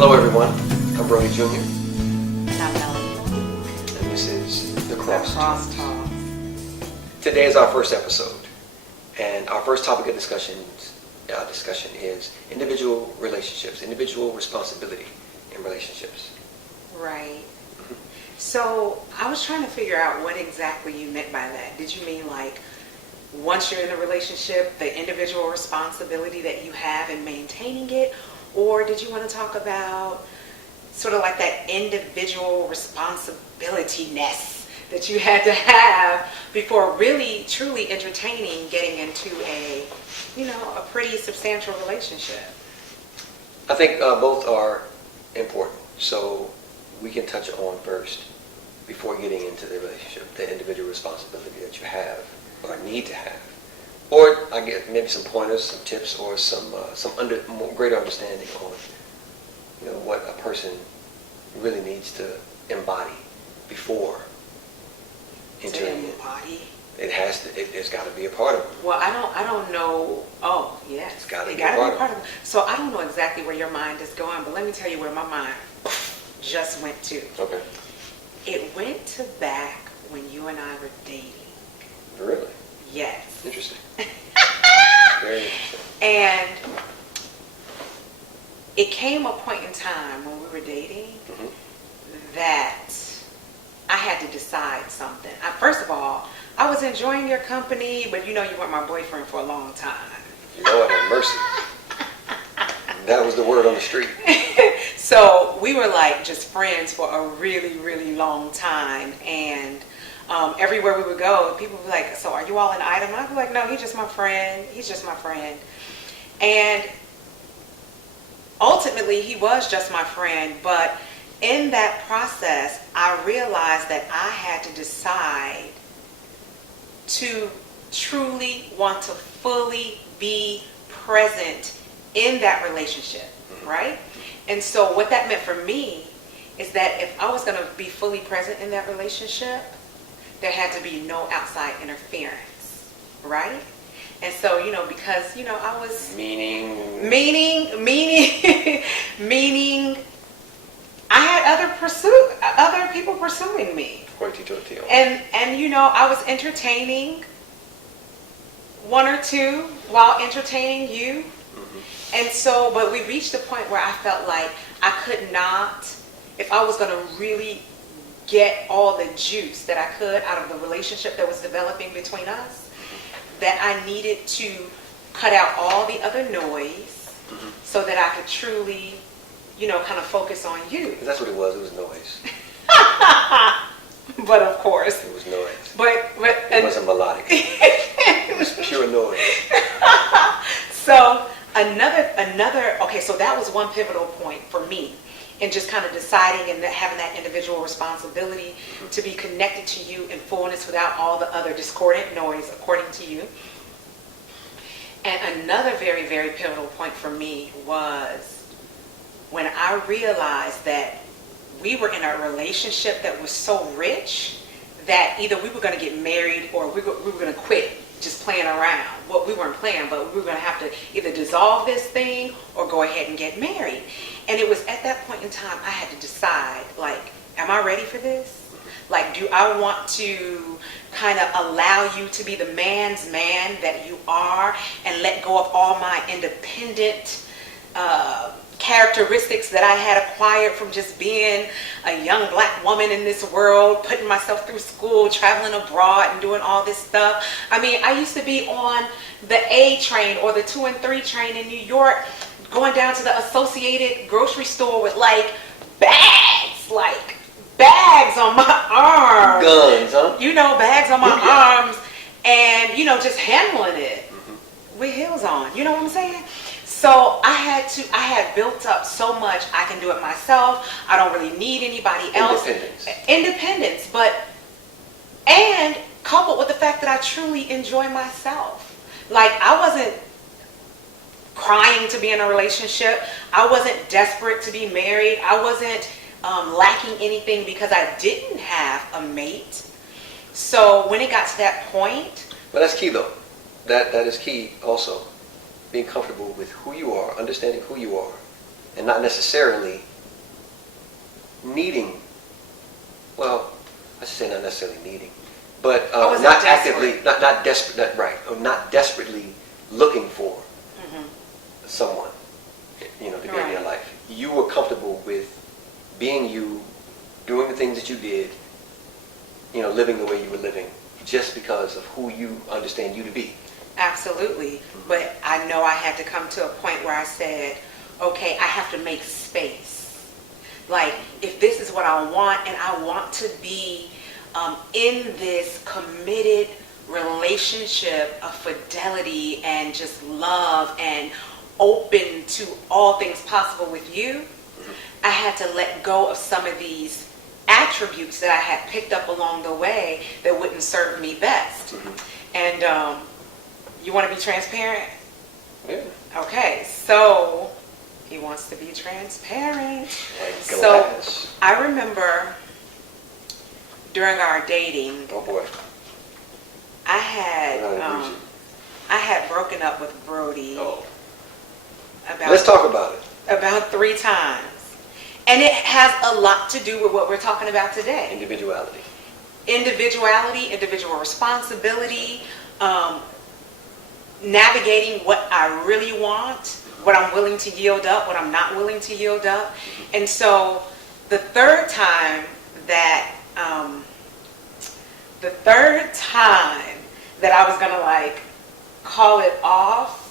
Hello everyone, I'm Brody Jr. And I'm Melanie. And this is The Cross Talks. Today is our first episode, and our first topic of discussion is individual relationships, individual responsibility in relationships. Right. So I was trying to figure out what exactly you meant by that. Did you mean like once you're in a relationship, the individual responsibility that you have in maintaining it? Or did you want to talk about sort of like that individual responsibility-ness that you had to have before really, truly entertaining getting into a pretty substantial relationship? I think both are important, so we can touch on first, before getting into the relationship, the individual responsibility that you have or need to have. Or I get maybe some pointers, some tips, or some greater understanding on what a person really needs to embody before entering in. Embody? It's got to be a part of it. Well, I don't know. Oh, yes. It's got to be a a part of it. So I don't know exactly where your mind is going, but let me tell you where my mind just went to. Okay. It went to back when you and I were dating. Really? Yes. Interesting. Very interesting. And it came a point in time when we were dating that I had to decide something. First of all, I was enjoying your company, but you weren't my boyfriend for a long time. Lord have mercy. That was the word on the street. So we were like just friends for a really, really long time. And everywhere we would go, people would be like, so are you all an item? I'd be like, no, he's just my friend. He's just my friend. And ultimately, he was just my friend. But in that process, I realized that I had to decide to truly want to fully be present in that relationship, right? And so what that meant for me is that if I was going to be fully present in that relationship, there had to be no outside interference, right? And so, because, I was... Meaning, I had other people pursuing me. And I was entertaining one or two while entertaining you. And so, but we reached a point where I felt like I could not, if I was going to really get all the juice that I could out of the relationship that was developing between us, that I needed to cut out all the other noise so that I could truly, kind of focus on you. That's what it was. It was noise. But of course. It was noise. But it wasn't melodic. It was pure noise. So okay, so that was one pivotal point for me in just kind of deciding and having that individual responsibility to be connected to you in fullness without all the other discordant noise, according to you. And another very, very pivotal point for me was when I realized that we were in a relationship that was so rich that either we were going to get married or we were going to quit just playing around. Well, we weren't playing, but we were going to have to either dissolve this thing or go ahead and get married. And it was at that point in time I had to decide, like, am I ready for this? Like, do I want to kind of allow you to be the man's man that you are and let go of all my independent characteristics that I had acquired from just being a young black woman in this world, putting myself through school, traveling abroad and doing all this stuff. I mean, I used to be on the A train or the 2 and 3 train in New York, going down to the Associated grocery store with bags on my arms. Guns, huh? Bags on my arms and, just handling it with heels on. You know what I'm saying? So I had built up so much, I can do it myself. I don't really need anybody else. Independence. And coupled with the fact that I truly enjoy myself. Like, I wasn't crying to be in a relationship. I wasn't desperate to be married. I wasn't lacking anything because I didn't have a mate. So when it got to that point... But that's key, though. That is key also. Being comfortable with who you are, understanding who you are, and not necessarily needing, well, I should say not necessarily needing, but I wasn't not desperate. actively, not desperate, right, or not desperately looking for someone, to be in your Right. life. You were comfortable with being you, doing the things that you did, living the way you were living, just because of who you understand you to be. Absolutely. But I know I had to come to a point where I said, okay, I have to make space. Like, if this is what I want, and I want to be in this committed relationship of fidelity and just love and open to all things possible with you, I had to let go of some of these attributes that I had picked up along the way that wouldn't serve me best. And you want to be transparent? Yeah. Okay, so he wants to be transparent. Like So glass. I remember during our dating, Oh boy. I had We're not agreeing. I had broken up with Brody Oh. about Let's talk about it. about 3 times. And it has a lot to do with what we're talking about today. Individuality. Individuality, individual responsibility, navigating what I really want, what I'm willing to yield up, what I'm not willing to yield up. And so the third time that I was gonna like call it off,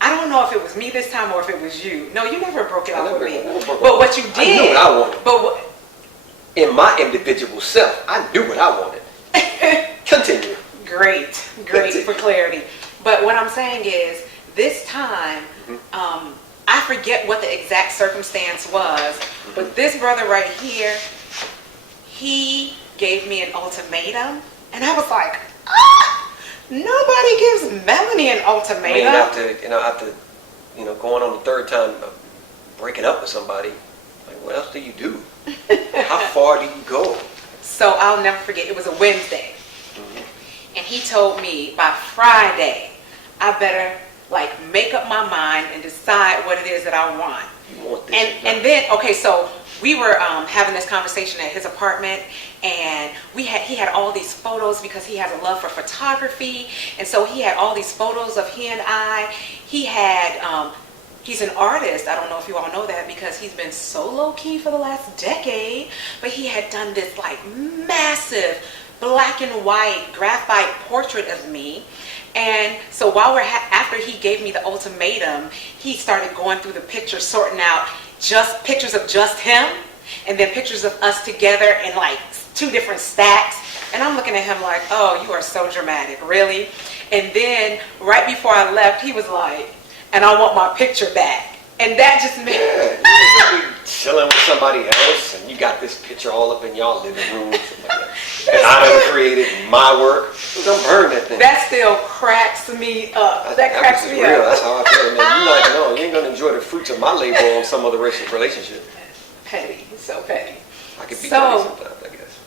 I don't know if it was me this time or if it was you. No, you never broke it off with me. But what you did, I knew what I wanted. But what, In my individual self, I knew what I wanted. Continue. great for clarity. But what I'm saying is, this time, I forget what the exact circumstance was, but this brother right here, he gave me an ultimatum, and I was like, nobody gives Melanie an ultimatum. I mean, after going on the third time of breaking up with somebody, like, what else do you do? How far do you go? So I'll never forget, it was a Wednesday. And he told me by Friday, I better like make up my mind and decide what it is that I want. You want this? And then, okay, so we were having this conversation at his apartment, and he had all these photos because he has a love for photography. And so he had all these photos of he and I. He had, he's an artist. I don't know if you all know that because he's been so low-key for the last decade, but he had done this like massive black and white graphite portrait of me. And so while after he gave me the ultimatum, he started going through the pictures, sorting out just pictures of just him, and then pictures of us together in like 2 different stacks. And I'm looking at him like, oh, you are so dramatic, really? And then right before I left, he was like, and I want my picture back. And that just made Yeah, you be chilling with somebody else, and you got this picture all up in y'all living room. And I done created my work. Don't burn that thing. that still cracks me up. That cracks was me real. up. That's how I feel, man. You like, no, you ain't gonna enjoy the fruits of my labor on some other relationship. Petty, so petty. I could be So- petty sometimes, I guess.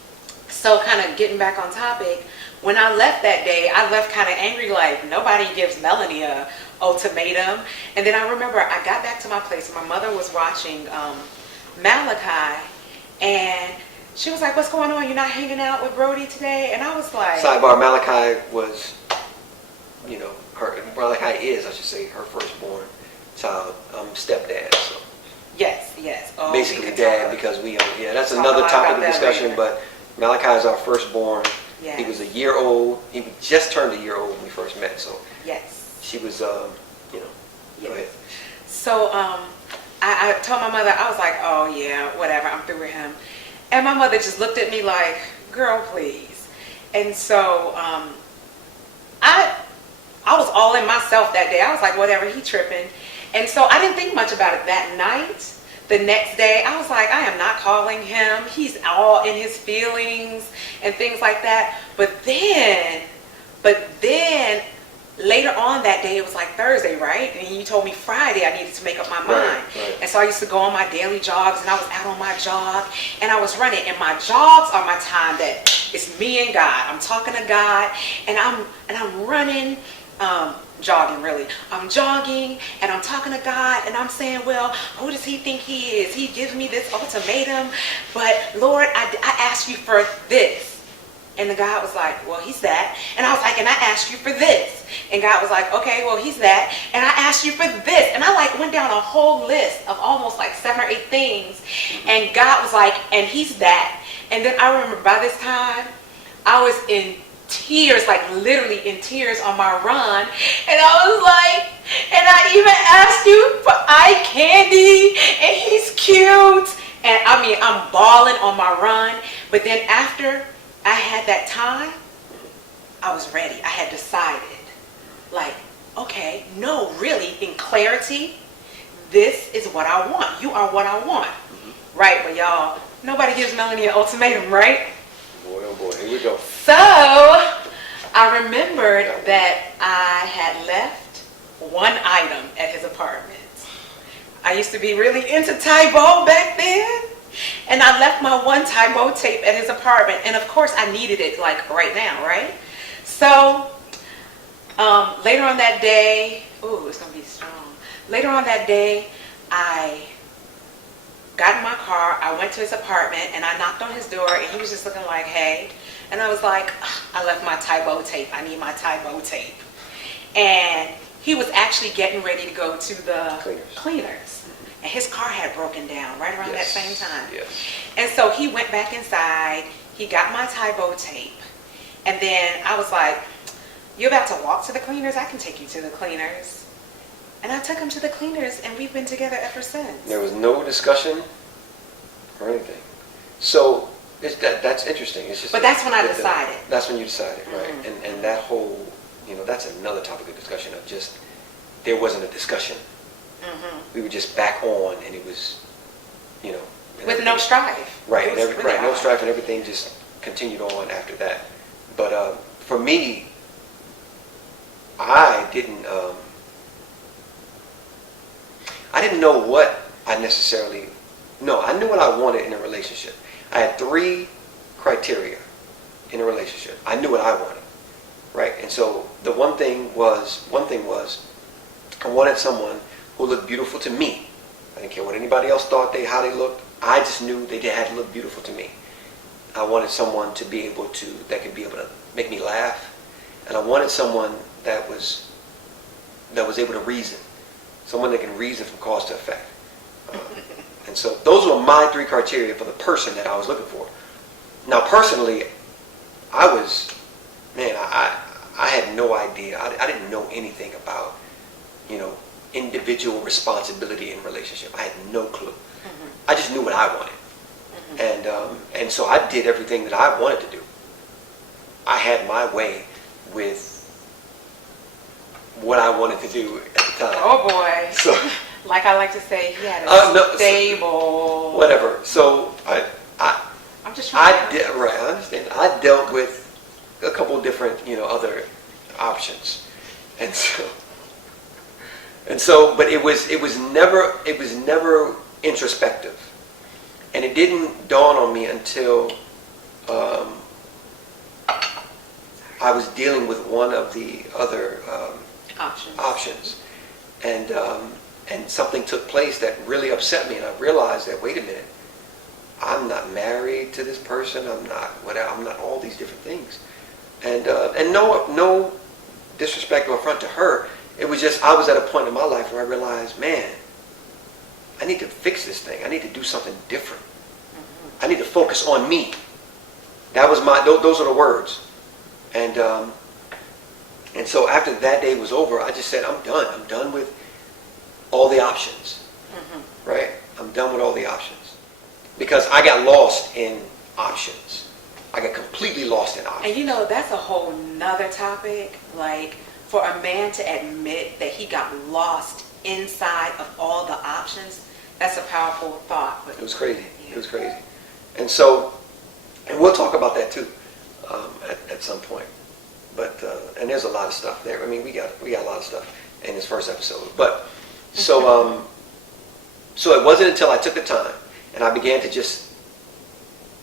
So kind of getting back on topic, when I left that day, I left kind of angry, like nobody gives Melanie a ultimatum. And then I remember I got back to my place, my mother was watching Malachi, and she was like, what's going on? You're not hanging out with Brody today? And I was like, Sidebar, Malachi was, Malachi is, I should say, her firstborn child, stepdad. So yes. Oh, basically we could dad, talk. because that's talk a another lot topic about of that discussion, later. but Malachi is our firstborn. Yes. He was a year old. He just turned a year old when we first met, so Yes. she was, go ahead. So I told my mother, I was like, oh yeah, whatever, I'm through with him. And my mother just looked at me like, girl, please. And so I was all in myself that day. I was like, whatever, he tripping. And so I didn't think much about it that night. The next day, I was like, I am not calling him. He's all in his feelings and things like that. But then later on that day, it was like Thursday, right? And you told me Friday I needed to make up my mind. Right. And so I used to go on my daily jogs, and I was out on my jog, and I was running. And my jogs are my time that it's me and God. I'm talking to God, and I'm running, jogging really. I'm jogging and I'm talking to God and I'm saying, well, who does he think he is? He gives me this ultimatum, but Lord, I asked you for this. And the God was like, well, he's that. And I was like, and I asked you for this. And God was like, okay, well, he's that. And I asked you for this. And I like went down a whole list of almost like 7 or 8 things. And God was like, and he's that. And then I remember by this time, I was in tears, like literally in tears on my run. And I was like, and I even asked you for eye candy. And he's cute. And I mean, I'm bawling on my run. But then after I had that time, I was ready. I had decided, like, okay, no, really, in clarity, this is what I want. You are what I want. Right? But y'all, nobody gives Melanie an ultimatum, right? Boy, oh boy, here we go. So, I remembered that I had left one item at his apartment. I used to be really into Tybo back then. And I left my one Tybo tape at his apartment. And of course, I needed it like right now, right? So, later on that day, ooh, it's going to be strong. Later on that day, I got in my car, I went to his apartment, and I knocked on his door, and he was just looking like, hey. And I was like, I left my Tybo tape. I need my Tybo tape. And he was actually getting ready to go to the cleaners. And his car had broken down right around that same time. Yes. And so he went back inside. He got my Tybo tape. And then I was like, you're about to walk to the cleaners? I can take you to the cleaners. And I took him to the cleaners, and we've been together ever since. There was no discussion or anything. So that's interesting. It's just. But that's when I decided. That's when you decided, right? Mm-hmm. And that whole, that's another topic of discussion of just, there wasn't a discussion. Mm-hmm. We were just back on, and it was, with no strife. Right, Really no strife, and everything just continued on after that. But for me, I didn't know what I necessarily. No, I knew what I wanted in a relationship. I had 3 criteria in a relationship. I knew what I wanted, right? And so the one thing was I wanted someone who looked beautiful to me. I didn't care what anybody else thought how they looked. I just knew they had to look beautiful to me. I wanted someone that could be able to make me laugh, and I wanted someone that was able to reason, someone that can reason from cause to effect. And so those were my 3 criteria for the person that I was looking for. Now, personally, I had no idea. I didn't know anything about, individual responsibility in relationship. I had no clue. Mm-hmm. I just knew what I wanted. Mm-hmm. And so I did everything that I wanted to do. I had my way with what I wanted to do at the time. Oh boy. So, like I like to say, he had a stable. Whatever. So I'm just trying to. Right, I understand. I dealt with a couple of different, other options, and so, but it was never introspective, and it didn't dawn on me until I was dealing with one of the other options, and something took place that really upset me, and I realized that, wait a minute, I'm not married to this person, I'm not all these different things, and no disrespect or affront to her. It was just, I was at a point in my life where I realized, man, I need to fix this thing. I need to do something different. I need to focus on me. That was those are the words. And so after that day was over, I just said, I'm done. I'm done with all the options. Mm-hmm. Right? I'm done with all the options. Because I got lost in options. I got completely lost in options. And that's a whole nother topic. Like, for a man to admit that he got lost inside of all the options, that's a powerful thought. But it was crazy. Yeah. It was crazy. And so, and we'll talk about that too at some point. But and there's a lot of stuff there. I mean, we got a lot of stuff in this first episode. But so so it wasn't until I took the time and I began to just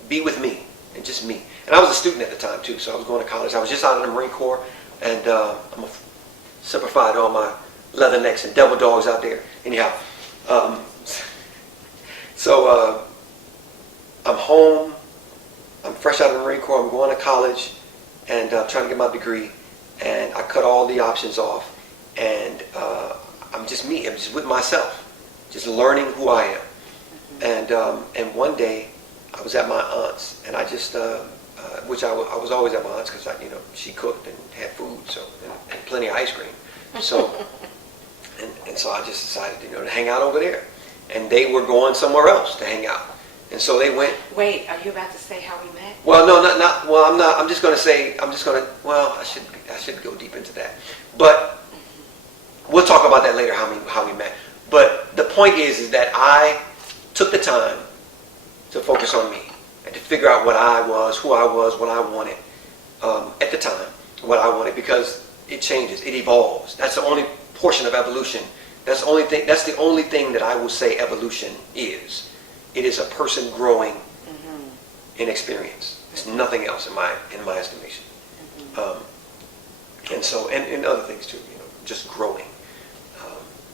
be with me and just me. And I was a student at the time too, so I was going to college. I was just out of the Marine Corps. And I'm a simplified all my leathernecks and devil dogs out there. Anyhow, so I'm home. I'm fresh out of the Marine Corps. I'm going to college and trying to get my degree. And I cut all the options off. And I'm just me. I'm just with myself, just learning who I am. And one day I was at my aunt's, and I just, which I was always at my aunt's because she cooked and had food, so and plenty of ice cream. So and so I just decided to hang out over there. And they were going somewhere else to hang out. And so they went. Wait, are you about to say how we met? Well, no, not. Well, I'm not. I'm just going to say. Well, I should go deep into that. But we'll talk about that later. How we met. But the point is that I took the time to focus on me and to figure out what I was, who I was, what I wanted at the time, what I wanted, because it changes, it evolves. That's the only portion of evolution. That's the only thing. That's the only thing that I will say evolution is. It is a person growing in experience. It's nothing else in my estimation. And so, and other things too. Just growing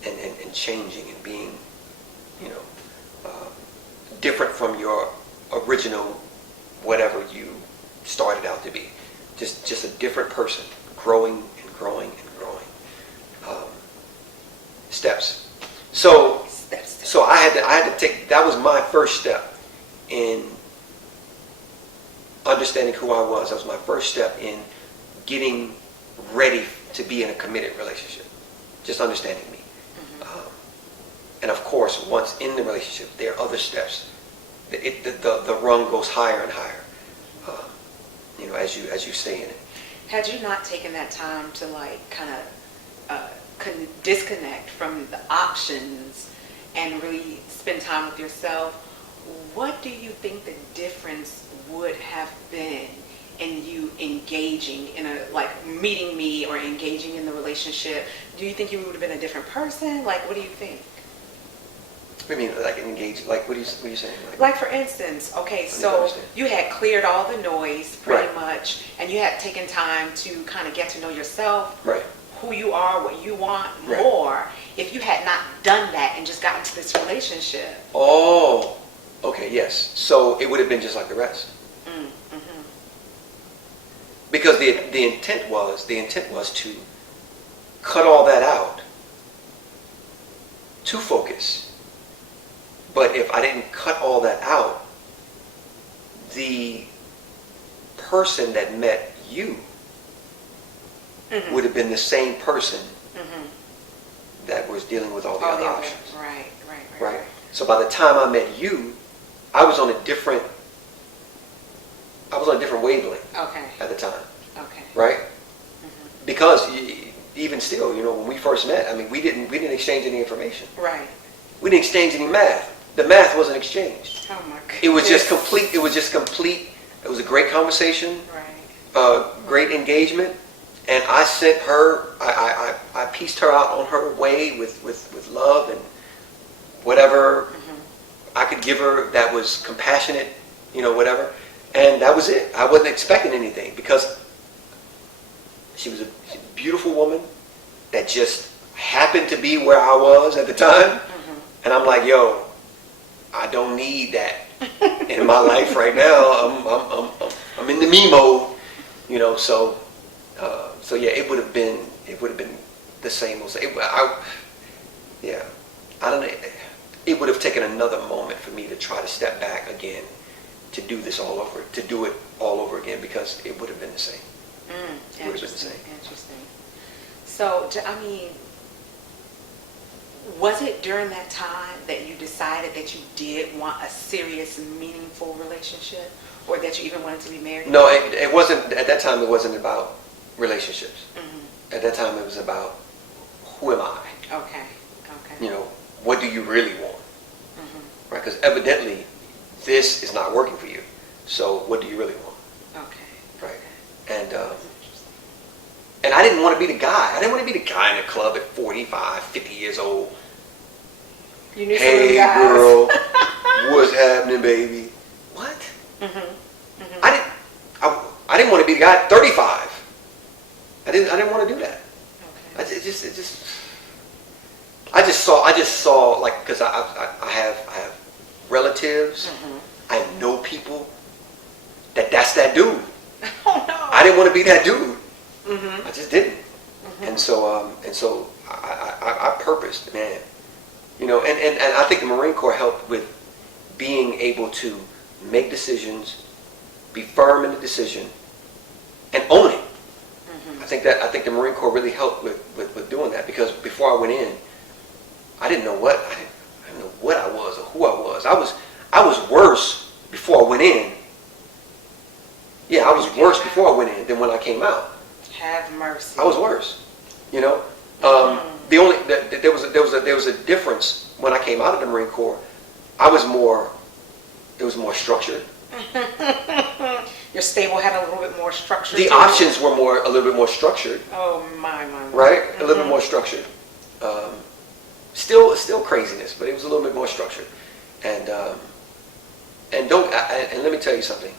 and changing and being, different from your original whatever you started out to be. Just a different person, growing and growing and growing. Steps. So I had to take, that was my first step in understanding who I was. That was my first step in getting ready to be in a committed relationship. Just understanding me. And of course, once in the relationship, there are other steps. The rung goes higher and higher, as you stay in it. Had you not taken that time to kind of disconnect from the options and really spend time with yourself, what do you think the difference would have been in you engaging in meeting me or engaging in the relationship? Do you think you would have been a different person? What do you think? What do you mean, engage? What are you saying? Like for instance, okay, so you had cleared all the noise pretty much, and you had taken time to kind of get to know yourself, right? Who you are, what you want right. more. If you had not done that and just got into this relationship. Oh, okay, yes. So it would have been just like the rest. Because the intent was to cut all that out to focus. But if I didn't cut all that out, the person that met you would have been the same person that was dealing with all the other options. Right. So by the time I met you, I was on a different wavelength. Okay. At the time. Okay. Right? Because even still, when we first met, we didn't exchange any information. Right. We didn't exchange any math. The math wasn't exchanged. Oh my goodness. It was just complete. It was a great conversation. Right. Great engagement. And I sent her, I pieced her out on her way with love and whatever I could give her that was compassionate, whatever. And that was it. I wasn't expecting anything because she was a beautiful woman that just happened to be where I was at the time. And I'm like, yo, I don't need that in my life right now. I'm in the me mode, So yeah, it would have been the same. I don't know. It would have taken another moment for me to try to step back again, to do this all over, to do it all over again, because it would have been the same. It would have been the same. Interesting. So, was it during that time that you decided that you did want a serious, meaningful relationship, or that you even wanted to be married? No, it wasn't. At that time, it wasn't about relationships. At that time, it was about who am I? Okay. What do you really want? Right? Because evidently, this is not working for you. So, what do you really want? Okay. Right. And I didn't want to be the guy. I didn't want to be the guy in the club at 45, 50 years old. You knew hey, some guys. Girl, what's happening, baby? What? I didn't want to be the guy at 35. I didn't want to do that. Okay. I just saw like, because I have relatives, I know people that's that dude. Oh no. I didn't want to be that dude. I just didn't. And so I purposed, man. You know, and I think the Marine Corps helped with being able to make decisions, be firm in the decision, and own it. I think the Marine Corps really helped with doing that, because before I went in, I didn't know what I was or who I was. I was worse before I went in. Yeah, I was worse before I went in than when I came out. Have mercy. I was worse. You know, there was a difference when I came out of the Marine Corps. It was more structured. Your stable had a little bit more structure. The options were a little bit more structured. Oh my. Right, a little bit more structured. Still craziness, but it was a little bit more structured. And let me tell you something.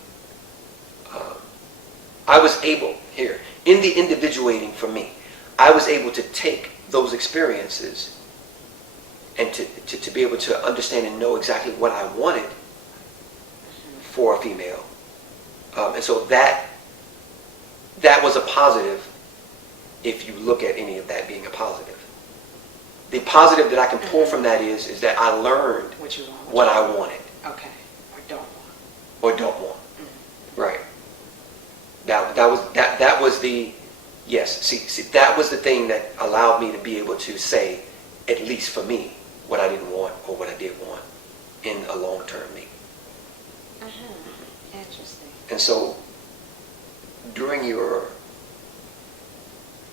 I was able here in the individuating for me. I was able to take those experiences and to be able to understand and know exactly what I wanted for a female. And so that was a positive, if you look at any of that being a positive. The positive that I can pull from that is that I learned what I wanted. Okay. Or don't want. Right. That was the, yes, see, that was the thing that allowed me to be able to say, at least for me, what I didn't want or what I did want in a long-term me. Interesting. And so, during your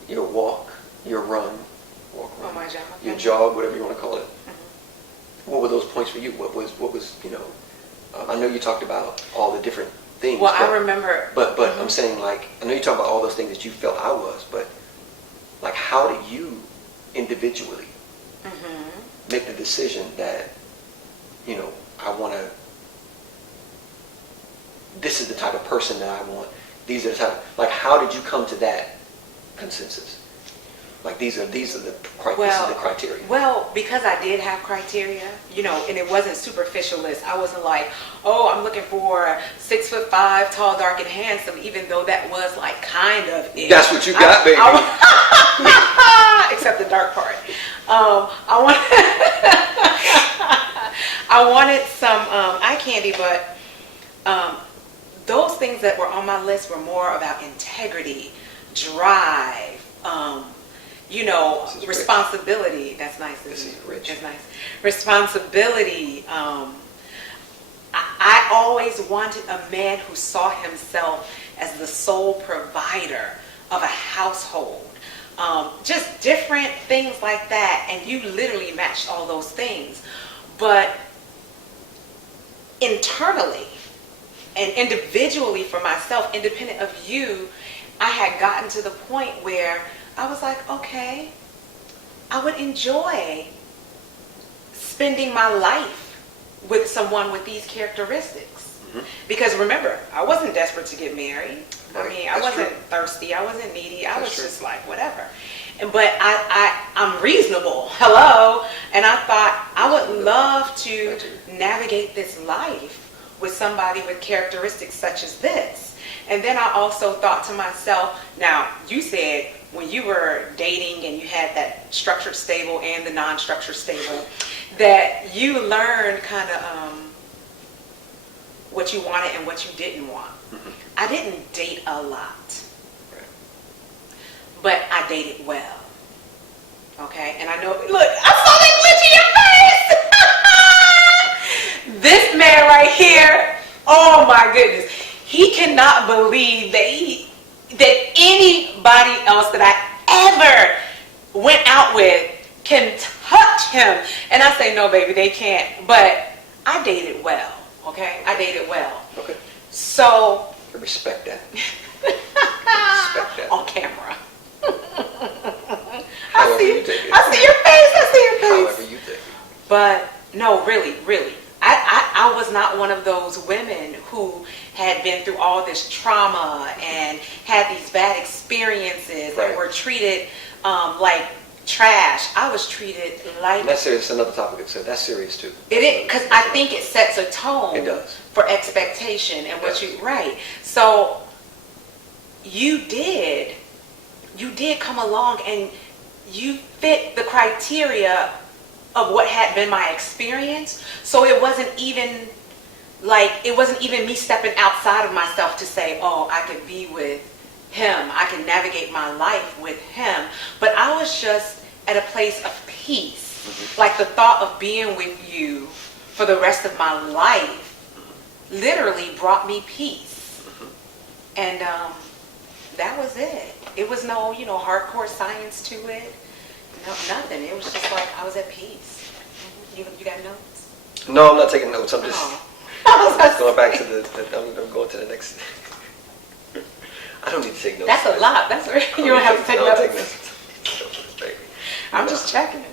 walk, your run, my jog. your jog, whatever you want to call it, what were those points for you? What was I know you talked about all the different things. Well, I remember. But I'm saying, like, I know you talk about all those things that you felt I was, but like, how did you individually make the decision that, I want to, this is the type of person that I want. These are the type, like, how did you come to that consensus? Like, these are the criteria. Well, because I did have criteria, and it wasn't superficialist. I wasn't like, oh, I'm looking for 6'5", tall, dark, and handsome, even though that was like kind of it. That's what you got, baby. Except the dark part. I wanted some eye candy, but those things that were on my list were more about integrity, drive, responsibility. That's nice. This is rich. That's nice. Responsibility. I always wanted a man who saw himself as the sole provider of a household. Just different things like that. And you literally matched all those things. But internally and individually for myself, independent of you, I had gotten to the point where I was like, okay, I would enjoy spending my life with someone with these characteristics. Because remember, I wasn't desperate to get married. Right. I mean, I wasn't thirsty. I wasn't needy. I was just like, whatever. But I'm reasonable. Hello. And I thought I would love to navigate this life with somebody with characteristics such as this. And then I also thought to myself, now you said when you were dating and you had that structured stable and the non-structured stable, that you learned kind of what you wanted and what you didn't want. I didn't date a lot, but I dated well. Okay, and I know, look, I saw that glitch in your face. This man right here, oh my goodness, he cannot believe that anybody else that I ever went out with can touch him. And I say, no, baby, they can't. But I dated well, okay? I dated well. Okay. So. I respect that. Respect that. On camera. However you take it. I see your face. However you take it. But no, really. I I was not one of those women who had been through all this trauma and had these bad experiences Right. and were treated like trash. I was treated like... And that's serious. That's another topic. So that's serious too. It is, because I think it sets a tone It does. for expectation and what you... Right. So you did come along and you fit the criteria of what had been my experience. So it wasn't even me stepping outside of myself to say, oh, I could be with him, I can navigate my life with him. But I was just at a place of peace. Like the thought of being with you for the rest of my life literally brought me peace. And that was it. It was no, hardcore science to it. No, nothing. It was just like I was at peace. You got notes? No, I'm not taking notes. I'm just, Oh. I'm just going back to I'm going to the next. I don't need to take notes. That's a lot. That's right. You don't have to take I don't notes. take notes. Baby. I'm just checking.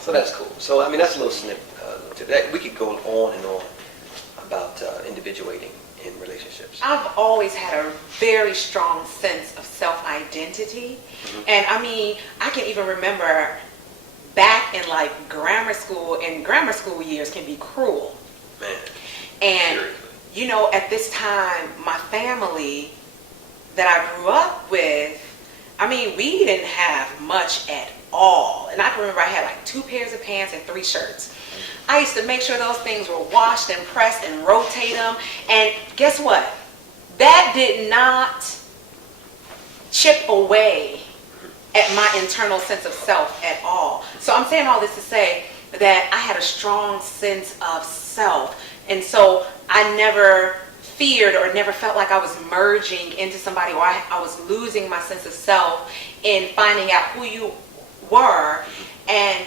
So that's cool. So I mean, that's a little snip. We could go on and on about individuating in relationships. I've always had a very strong sense of self-identity. And I mean, I can even remember back in like grammar school, and grammar school years can be cruel. Man. And, Seriously. At this time, my family that I grew up with, I mean, we didn't have much at all. And I can remember I had like 2 pairs of pants and 3 shirts. I used to make sure those things were washed and pressed and rotate them. And guess what? That did not chip away at my internal sense of self at all. So I'm saying all this to say that I had a strong sense of self. And so I never feared or never felt like I was merging into somebody, or I was losing my sense of self in finding out who you were. And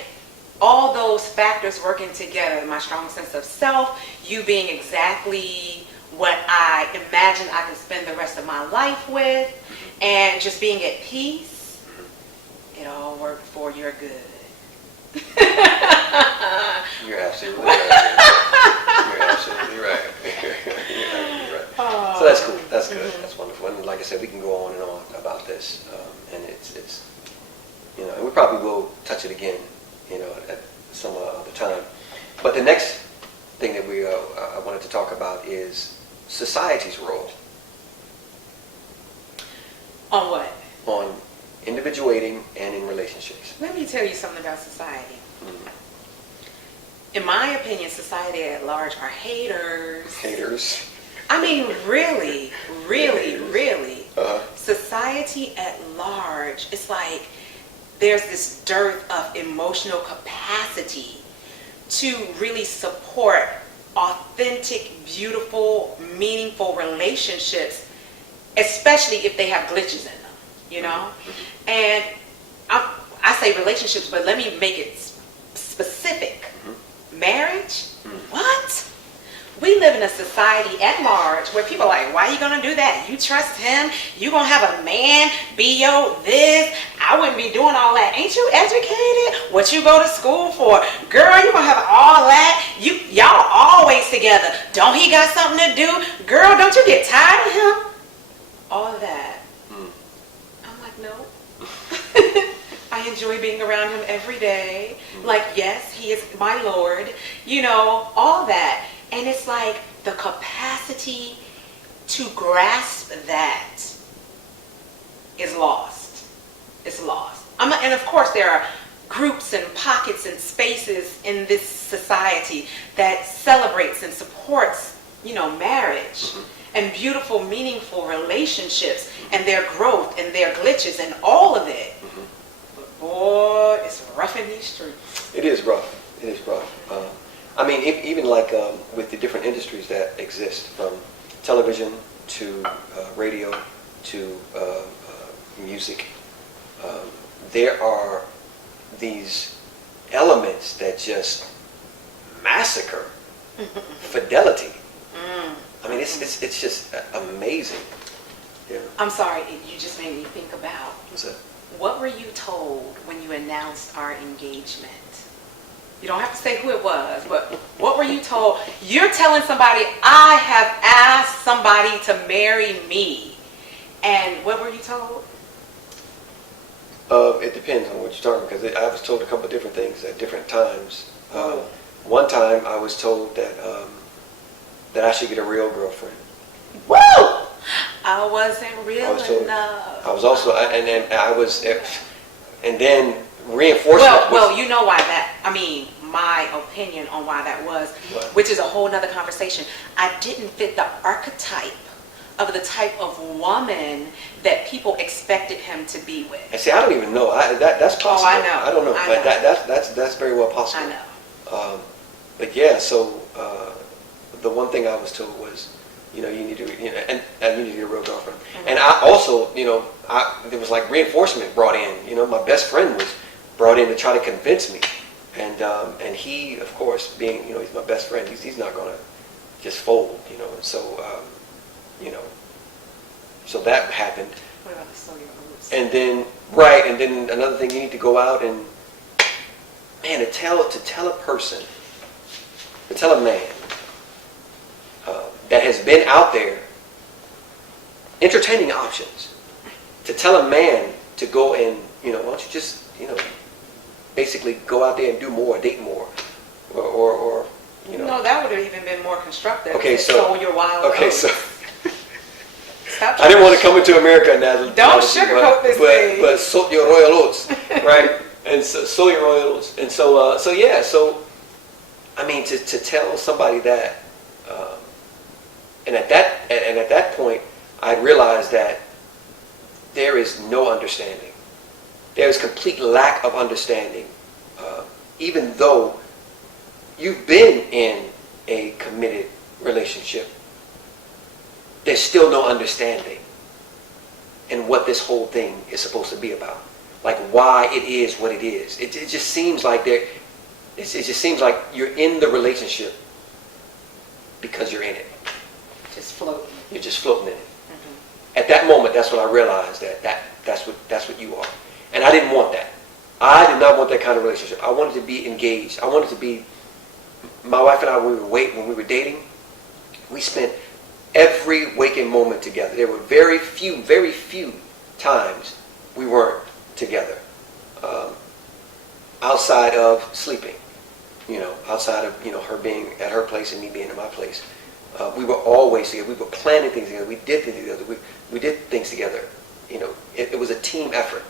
all those factors working together, my strong sense of self, you being exactly what I imagined I could spend the rest of my life with, and just being at peace, it all worked for your good. You're absolutely right. You're absolutely right. You're absolutely right. So that's cool. That's good. That's wonderful. And like I said, we can go on and on about this, and it's and we probably will touch it again, at some other time. But the next thing that I wanted to talk about is society's role On what? on individuating and in relationships. Let me tell you something about society. In my opinion, society at large are haters. Haters. I mean, really, really, really. Uh-huh. Society at large, it's like there's this dearth of emotional capacity to really support authentic, beautiful, meaningful relationships, especially if they have glitches in them, And I say relationships, but let me make it specific. Marriage? What? We live in a society at large where people are like, why are you going to do that? You trust him? You going to have a man be your this? I wouldn't be doing all that. Ain't you educated? What you go to school for? Girl, you going to have all that? Y'all always together. Don't he got something to do? Girl, don't you get tired of him? All of that. I'm like, no. I enjoy being around him every day. Like, yes, he is my Lord. All that. And it's like the capacity to grasp that is lost. It's lost. And of course, there are groups and pockets and spaces in this society that celebrates and supports, marriage and beautiful, meaningful relationships and their growth and their glitches and all of it. But boy, it's rough in these streets. It is rough. It is rough. I mean, even like with the different industries that exist, from television to radio to music, there are these elements that just massacre fidelity. I mean, it's just amazing. Yeah. I'm sorry, you just made me think about What's that? what were you told when you announced our engagement? You don't have to say who it was, but what were you told? You're telling somebody, I have asked somebody to marry me. And what were you told? It depends on what you're talking, because I was told a couple of different things at different times. One time I was told that that I should get a real girlfriend. Woo! I wasn't real enough. I was also, and then reinforcement. Well, you know why that, my opinion on why that was, which is a whole nother conversation. I didn't fit the archetype of the type of woman that people expected him to be with. And see, I don't even know. That's possible. Oh, I know. I don't know, but that's very well possible. I know. But yeah, so the one thing I was told was, you need to, and you need to get a real girlfriend. Mm-hmm. And I also, there was like reinforcement brought in. My best friend was brought in to try to convince me, and he, of course, being, he's my best friend, he's not gonna just fold, and so, so that happened. What about the soda oats? And then another thing, you need to go out and, man, to tell a man that has been out there entertaining options, to tell a man to go and, why don't you just, basically go out there and do more, date more, or No, that would have even been more constructive. Okay, sow your wild oats. so I didn't want to come into America now. Don't sugarcoat this thing. But sow your royal oats, right? And sow your royal oats. And so, to tell somebody that, and at that point, I realized that there is no understanding. There is complete lack of understanding, even though you've been in a committed relationship. There's still no understanding in what this whole thing is supposed to be about, like why it is what it is. It just seems like it just seems like you're in the relationship because you're in it. Just floating. You're just floating in it. Mm-hmm. At that moment, that's when I realized that's what you are, and I didn't want that. I did not want that kind of relationship. I wanted to be engaged. I wanted to be. My wife and I, when we were dating, we spent every waking moment together. There were very few times we weren't together, outside of sleeping, outside of, her being at her place and me being at my place. We were always together. We were planning things together. We did things together. We did things together. It was a team effort,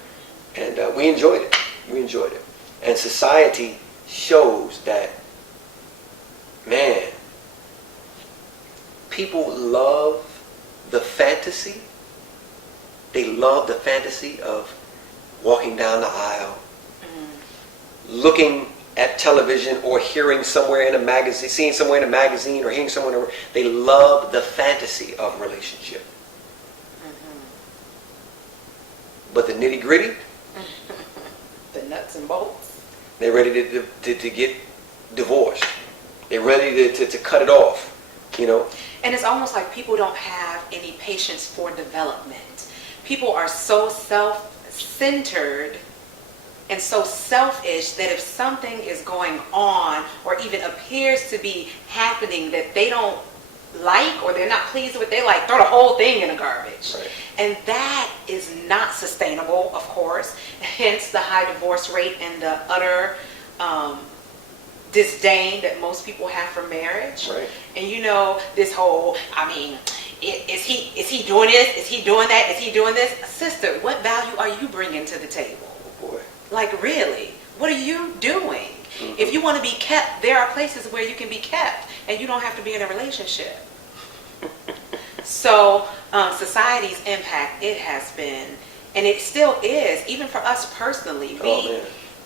and we enjoyed it. We enjoyed it. And society shows that, man, people love the fantasy. They love the fantasy of walking down the aisle, looking at television or hearing somewhere in a magazine, seeing somewhere in a magazine or hearing somewhere. They love the fantasy of relationship. But the nitty gritty, the nuts and bolts, they're ready to get divorced. They're ready to cut it off. And it's almost like people don't have any patience for development. People are so self-centered and so selfish that if something is going on or even appears to be happening that they don't like or they're not pleased with, they throw the whole thing in the garbage. Right. And that is not sustainable, of course. Hence the high divorce rate and the utter disdain that most people have for marriage. Right. And this whole, is he doing this? Is he doing that? Is he doing this? Sister, what value are you bringing to the table? Oh boy. Really, what are you doing? Mm-hmm. If you want to be kept, there are places where you can be kept and you don't have to be in a relationship. So society's impact, it has been, and it still is, even for us personally.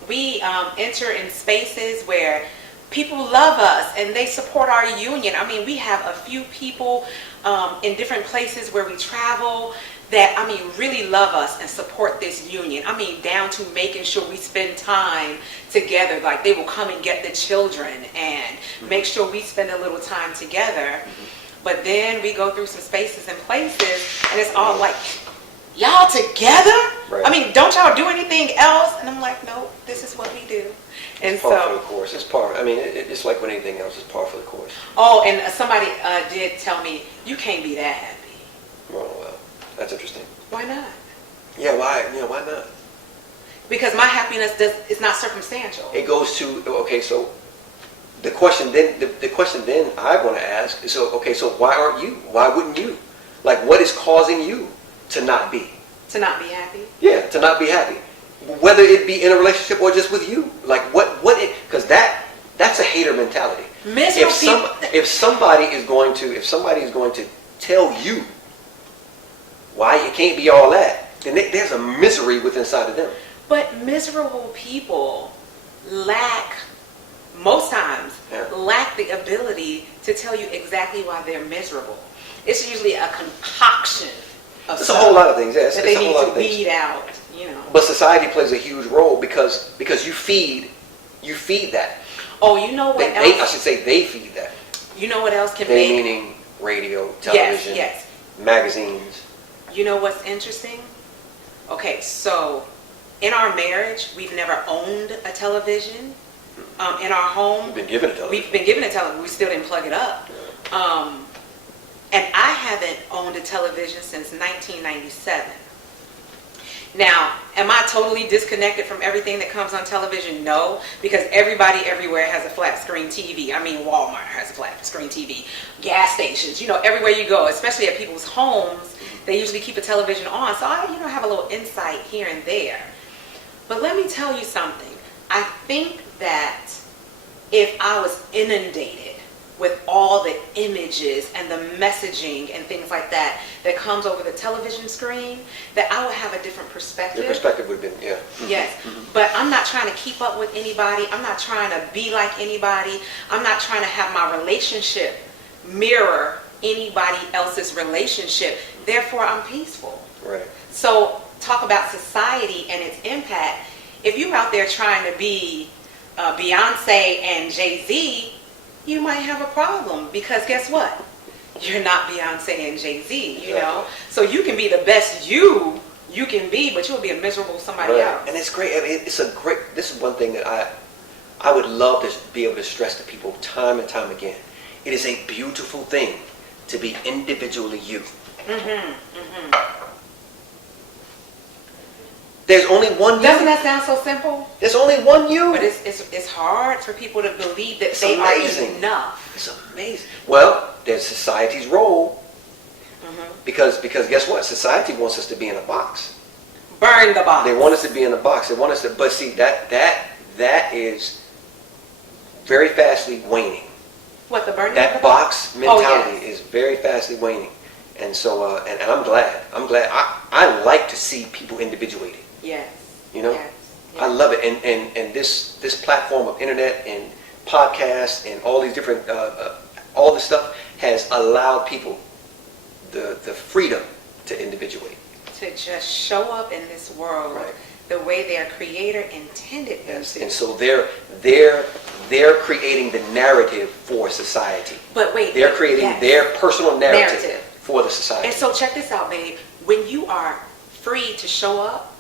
We enter in spaces where people love us and they support our union. We have a few people in different places where we travel that, really love us and support this union. Down to making sure we spend time together. Like they will come and get the children and make sure we spend a little time together. But then we go through some spaces and places and it's all like, y'all together? Right. Don't y'all do anything else? And I'm like, no, this is what we do. And It's par for the so, course. It's par. I mean, it's like with anything else. It's par for the course. oh, and somebody did tell me, you can't be that happy. Well, that's interesting. Why not? Yeah, why? You know, why not? Because my happiness is not circumstantial. It goes to, okay, so the question then I want to ask is, so why aren't you? Why wouldn't you? Like, what is causing you to not be? To not be happy? Yeah, to not be happy. Whether it be in a relationship or just with you. Like, because that's a hater mentality. If somebody is going to tell you why you can't be all that, then there's a misery within inside of them. But miserable people most times, lack the ability to tell you exactly why they're miserable. It's usually a concoction of It's a whole lot of things, yes. that they need to weed out, you know. But society plays a huge role because you feed that. Oh, you know what else? I should say they feed that. You know what else can They make? meaning radio, television, Yes. magazines. You know what's interesting? Okay, so in our marriage, we've never owned a television. In our home, We've been given a television. We've been given a television. We still didn't plug it up. And I haven't owned a television since 1997. Now, am I totally disconnected from everything that comes on television? No, because everybody everywhere has a flat screen TV. I mean, Walmart has a flat screen TV. Gas stations, you know, everywhere you go, especially at people's homes, they usually keep a television on. So I, have a little insight here and there. But let me tell you something. I think that if I was inundated with all the images and the messaging and things like that comes over the television screen, that I would have a different perspective. Your perspective would have been, yeah. Yes, but I'm not trying to keep up with anybody. I'm not trying to be like anybody. I'm not trying to have my relationship mirror anybody else's relationship. Therefore, I'm peaceful. Right. So talk about society and its impact. If you're out there trying to be Beyonce and Jay-Z, you might have a problem because guess what? You're not Beyonce and Jay-Z, you know? So you can be the best you can be, but you'll be a miserable somebody else. And it's great. I mean, this is one thing that I would love to be able to stress to people time and time again. It is a beautiful thing to be individually you. There's only one you. Doesn't that sound so simple? There's only one you. But it's hard for people to believe that It's they amazing. are enough. It's amazing. Well, there's society's role. Because guess what? Society wants us to be in a box. Burn the box. They want us to be in a box. They want us to, but see that is very fastly waning. What, the burning? That box mentality yes. is very fastly waning. And so, and I'm glad. I like to see people individuated. Yes. You know? Yes. I love it. And this platform of internet and podcasts and all these different, all this stuff has allowed people the freedom to individuate. To just show up in this world the way their creator intended them to. And so they're creating the narrative for society. But wait. They're creating their personal narrative for the society. And so check this out, babe. When you are free to show up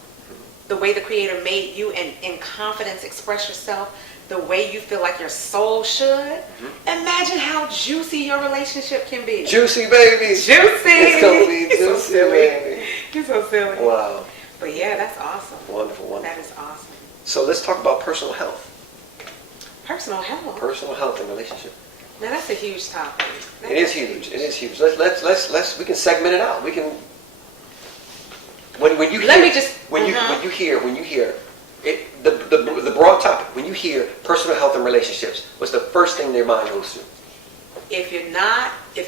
the way the creator made you and in confidence express yourself the way you feel like your soul should, imagine how juicy your relationship can be. Juicy, baby. Juicy. It's going to be juicy, so silly. baby. You're so silly. Wow. But yeah, that's awesome. Wonderful, wonderful. That is awesome. So let's talk about personal health. Personal health. Personal health and relationship. Now that's a huge topic. It is huge. It is huge. Let's we can segment it out. We can. When you hear it, the broad topic. When you hear personal health and relationships, what's the first thing their mind goes to? If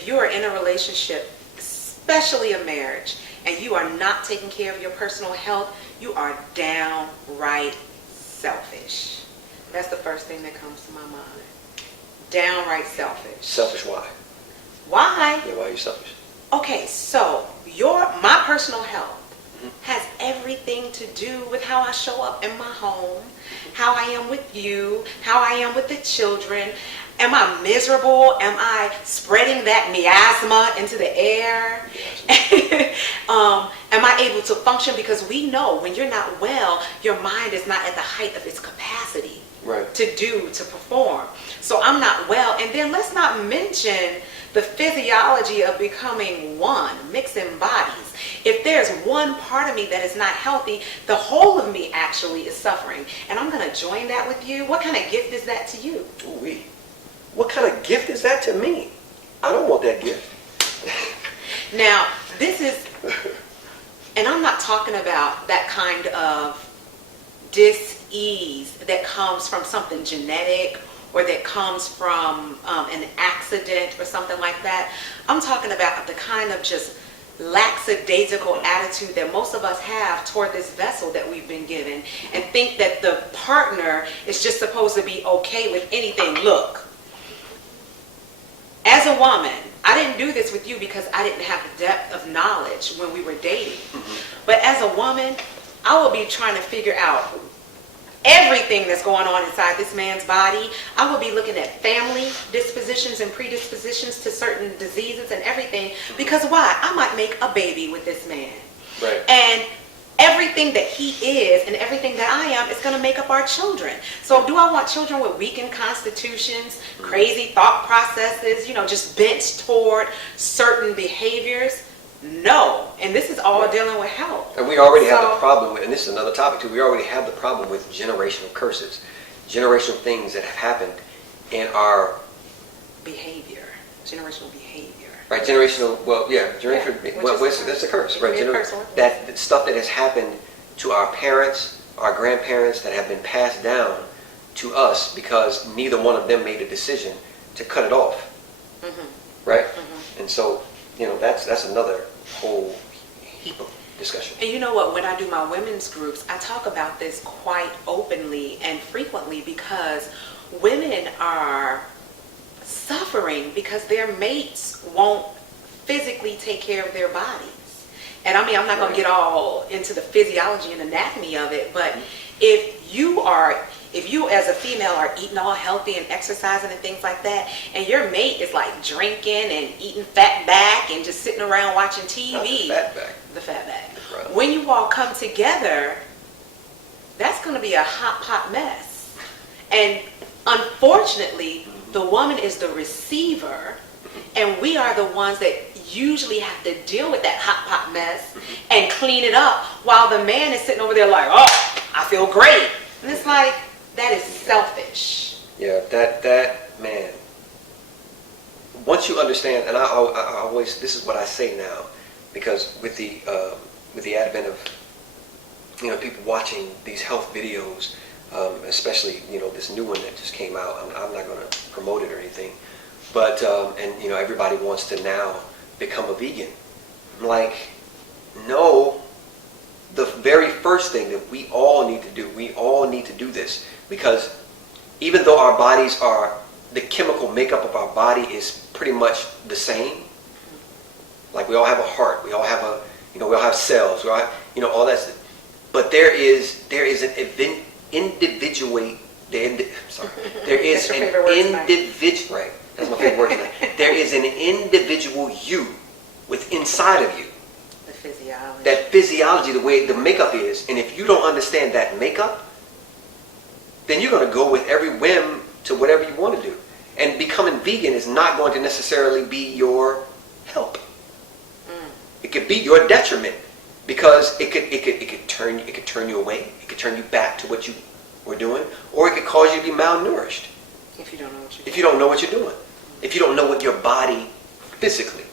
you are in a relationship, especially a marriage, and you are not taking care of your personal health, you are downright selfish. That's the first thing that comes to my mind. Downright selfish. Selfish why? Why? Yeah, why are you selfish? Okay, so my personal health has everything to do with how I show up in my home, how I am with you, how I am with the children. Am I miserable? Am I spreading that miasma into the air? Am I able to function? Because we know when you're not well, your mind is not at the height of its capacity. Right. to perform. So I'm not well. And then let's not mention the physiology of becoming one, mixing bodies. If there's one part of me that is not healthy, the whole of me actually is suffering. And I'm going to join that with you. What kind of gift is that to you? Ooh-wee. What kind of gift is that to me? I don't want that gift. Now, this is, and I'm not talking about that kind of dis-ease that comes from something genetic or that comes from an accident or something like that. I'm talking about the kind of just lackadaisical attitude that most of us have toward this vessel that we've been given, and think that the partner is just supposed to be okay with anything. Look, as a woman, I didn't do this with you because I didn't have the depth of knowledge when we were dating. But as a woman, I will be trying to figure out everything that's going on inside this man's body. I will be looking at family dispositions and predispositions to certain diseases and everything. Because why? I might make a baby with this man. Right. And everything that he is and everything that I am is going to make up our children. So do I want children with weakened constitutions, crazy thought processes, just bent toward certain behaviors? No. And this is all dealing with health. And we already have the problem with, and this is another topic too, we already have the problem with generational curses, generational things that have happened in our behavior, generational behavior. Right, generational, that's a curse, right? That stuff that has happened to our parents, our grandparents, that have been passed down to us because neither one of them made a decision to cut it off, right? And so, that's another whole heap of discussion. And you know what, when I do my women's groups, I talk about this quite openly and frequently because women are suffering because their mates won't physically take care of their bodies. And I'm not going to get all into the physiology and anatomy of it, but if you as a female are eating all healthy and exercising and things like that, and your mate is like drinking and eating fat back and just sitting around watching TV. Not the fat back. The fat back. Right. When you all come together, that's going to be a hot pot mess. And unfortunately, the woman is the receiver, and we are the ones that usually have to deal with that hot pot mess and clean it up, while the man is sitting over there like, oh, I feel great. And it's like, that is selfish. Yeah, that man. Once you understand, and I always, this is what I say now, because with the advent of people watching these health videos, especially this new one that just came out. I'm not going to promote it or anything, but everybody wants to now become a vegan. I'm like, no. The very first thing that we all need to do this, because even though our bodies the chemical makeup of our body is pretty much the same. Like we all have a heart, we all have we all have cells, we all have, all that stuff. But there is an individual. There is an individual. Right. That's my favorite word tonight. There is an individual you inside of you. The physiology. That physiology, the way the makeup is, and if you don't understand that makeup, then you're going to go with every whim to whatever you want to do. And becoming vegan is not going to necessarily be your help. It could be your detriment, because it could turn you away. It could turn you back to what you were doing, or it could cause you to be malnourished. If you don't know what you're doing. If you don't know what you're doing. If you don't know what your body physically,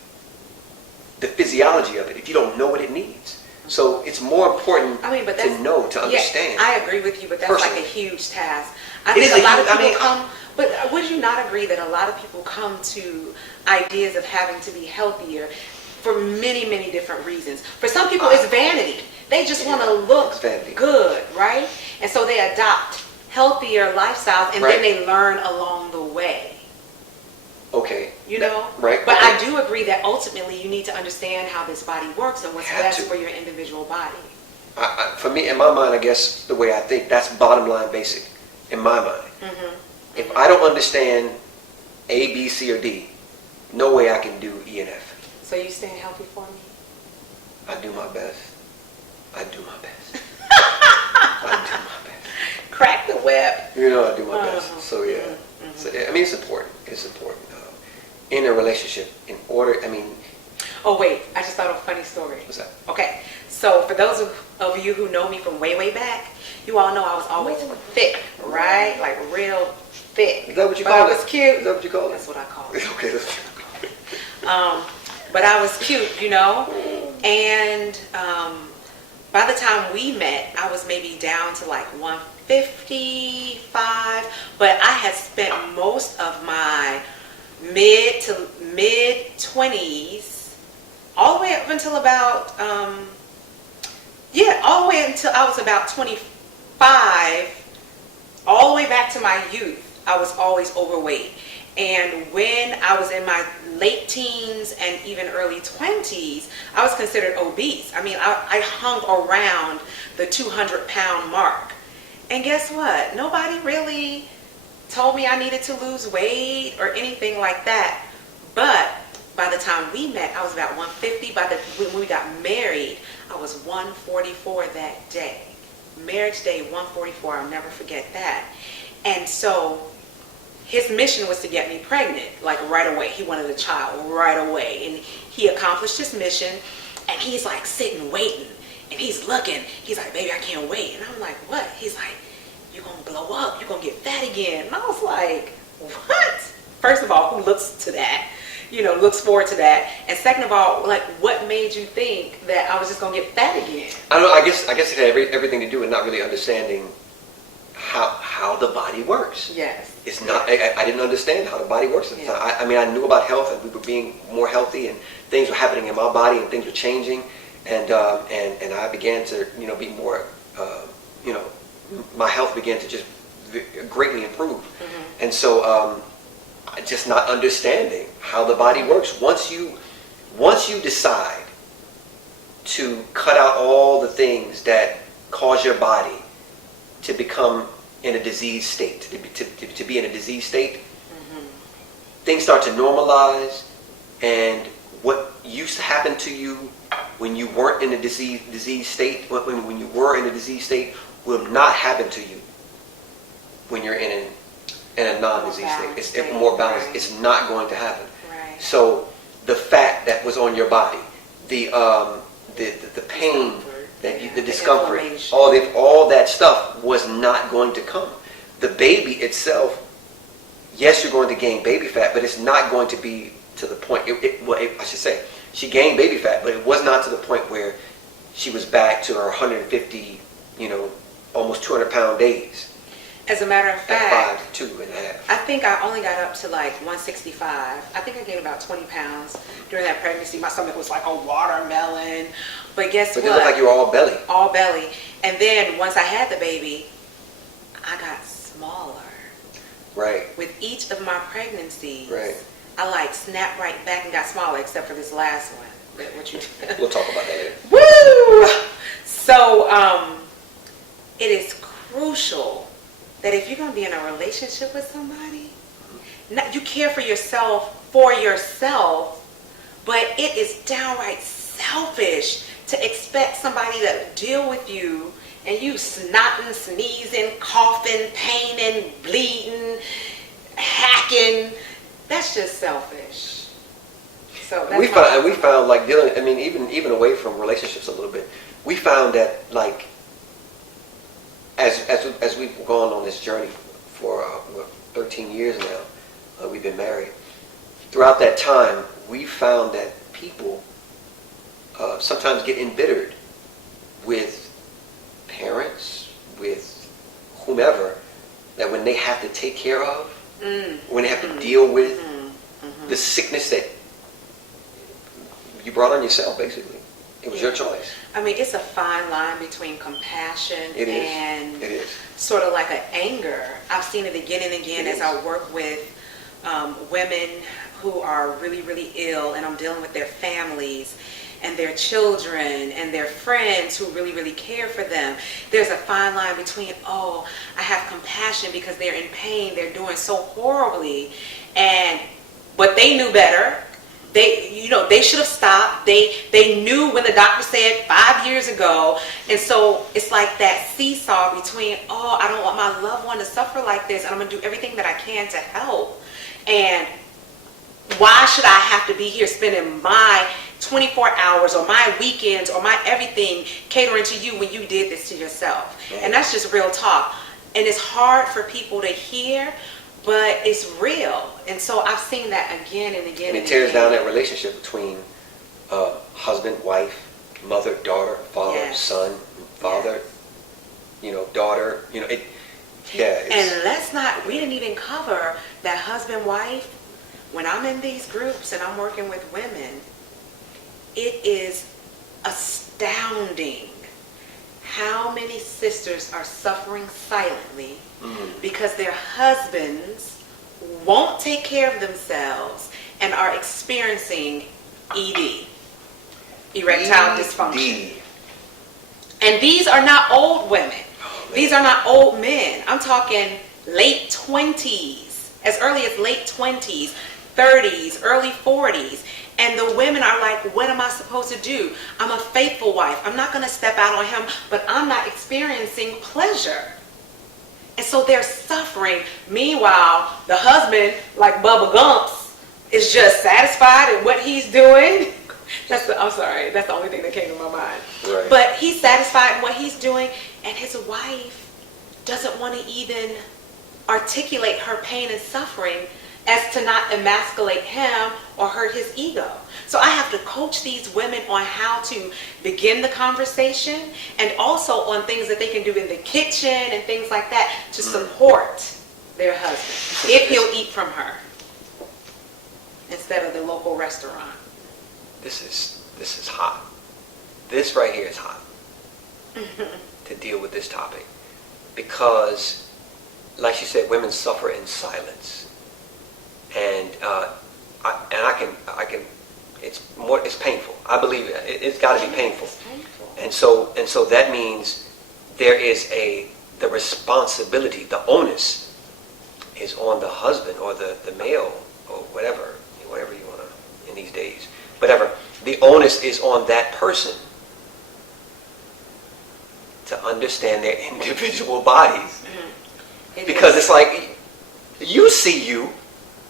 the physiology of it, if you don't know what it needs. So it's more important to understand. Yeah, I agree with you, but that's personally. Like a huge task. I think a lot of people come, but would you not agree that a lot of people come to ideas of having to be healthier for many, many different reasons? For some people, it's vanity. They just want to look good, right? And so they adopt healthier lifestyles, and then they learn along the way. Okay. Right. But I do agree that ultimately you need to understand how this body works and what's best for your individual body. For me, in my mind, I guess the way I think, that's bottom line basic in my mind. If I don't understand A, B, C, or D, no way I can do E and F. So you staying healthy for me? I do my best. I do my best. I do my best. crack the whip. You know, I do my best. Uh-huh. So yeah. Mm-hmm. So, I mean, it's important. It's important in a relationship. In order, I mean. Oh wait, I just thought of a funny story. What's that? Okay, so for those of you who know me from way, way back, you all know I was always thick, right? Like real thick. Is that what you but call I it? was cute. Is that what you call it? That's what I call it. Okay. But I was cute, you know? And by the time we met, I was maybe down to like 155. But I had spent most of my mid 20s, all the way up until about, all the way until I was about 25, all the way back to my youth, I was always overweight. And when I was in my late teens and even early 20s, I was considered obese. I mean, I hung around the 200-pound mark. And guess what? Nobody really told me I needed to lose weight or anything like that. But by the time we met, I was about 150. When we got married, I was 144 that day. Marriage day, 144. I'll never forget that. And so his mission was to get me pregnant, like right away. He wanted a child right away. And he accomplished his mission. And he's like sitting waiting. And he's looking. He's like, baby, I can't wait. And I'm like, what? He's like, you're going to blow up. You're going to get fat again. And I was like, what? First of all, who looks to that? Looks forward to that. And second of all, like, what made you think that I was just going to get fat again? I don't know. I guess it had everything to do with not really understanding how the body works. Yes. It's not. I didn't understand how the body works at the time. I mean, I knew about health, and we were being more healthy, and things were happening in my body, and things were changing, and I began to be more. My health began to just greatly improve, and so just not understanding how the body works. Once you decide to cut out all the things that cause your body to become in a disease state, to be in a disease state, things start to normalize, and what used to happen to you when you weren't in a disease state, when you were in a disease state, will not happen to you when you're in a non-disease state. It's more balanced. Right. It's not going to happen. Right. So the fat that was on your body, the pain, the discomfort, all that stuff was not going to come. The baby itself, yes, you're going to gain baby fat, but it's not going to be to the point. I should say, she gained baby fat, but it was not to the point where she was back to her 150, almost 200-pound days. As a matter of fact, at 5'2.5". I think I only got up to like 165. I think I gained about 20 pounds during that pregnancy. My stomach was like a watermelon. But guess what? But it looked like you were all belly. All belly. And then once I had the baby, I got smaller. Right. With each of my pregnancies, right. I like snapped right back and got smaller, except for this last one. What you did. We'll talk about that later. Woo! So, it is crucial that if you're going to be in a relationship with somebody, you care for yourself, but it is downright selfish to expect somebody to deal with you and you snotting, sneezing, coughing, paining, bleeding, hacking. That's just selfish. So that's we found like dealing. I mean, even away from relationships a little bit, we found that like as we've gone on this journey for 13 years now, we've been married. Throughout that time, we found that people sometimes get embittered with parents, with whomever, that when they have to take care of, when they have to deal with the sickness that you brought on yourself, basically. It was your choice. I mean, it's a fine line between compassion and it is. Sort of like an anger. I've seen it again and again as I work with women who are really, really ill, and I'm dealing with their families and their children and their friends who really, really care for them. There's a fine line between, I have compassion because they're in pain, they're doing so horribly, but they knew better. they should have stopped. They knew when the doctor said 5 years ago. And so it's like that seesaw between, oh, I don't want my loved one to suffer like this, and I'm going to do everything that I can to help. And why should I have to be here spending my 24 hours or my weekends or my everything catering to you when you did this to yourself? And that's just real talk. And it's hard for people to hear, but it's real. And so I've seen that again and again. And it tears down that relationship between husband, wife, mother, daughter, father, Yes. son, father, daughter. And we didn't even cover that husband, wife. When I'm in these groups and I'm working with women, it is astounding how many sisters are suffering silently because their husbands won't take care of themselves and are experiencing ED, erectile dysfunction. And these are not old women. These are not old men. I'm talking late 20s, as early as late 20s, 30s, early 40s. And the women are like, what am I supposed to do? I'm a faithful wife. I'm not going to step out on him, but I'm not experiencing pleasure. And so they're suffering. Meanwhile, the husband, like Bubba Gumps, is just satisfied in what he's doing. I'm sorry, that's the only thing that came to my mind. Right. But he's satisfied in what he's doing, and his wife doesn't want to even articulate her pain and suffering as to not emasculate him or hurt his ego. So I have to coach these women on how to begin the conversation, and also on things that they can do in the kitchen and things like that to support their husband if he'll eat from her instead of the local restaurant. This is hot. This right here is hot to deal with this topic, because, like she said, women suffer in silence. And I can. It's painful. I believe it's got to be painful. It's painful. And so that means there is the responsibility, the onus is on the husband or the male or whatever you want to in these days. Whatever. The onus is on that person to understand their individual bodies. Because it's like, you see you.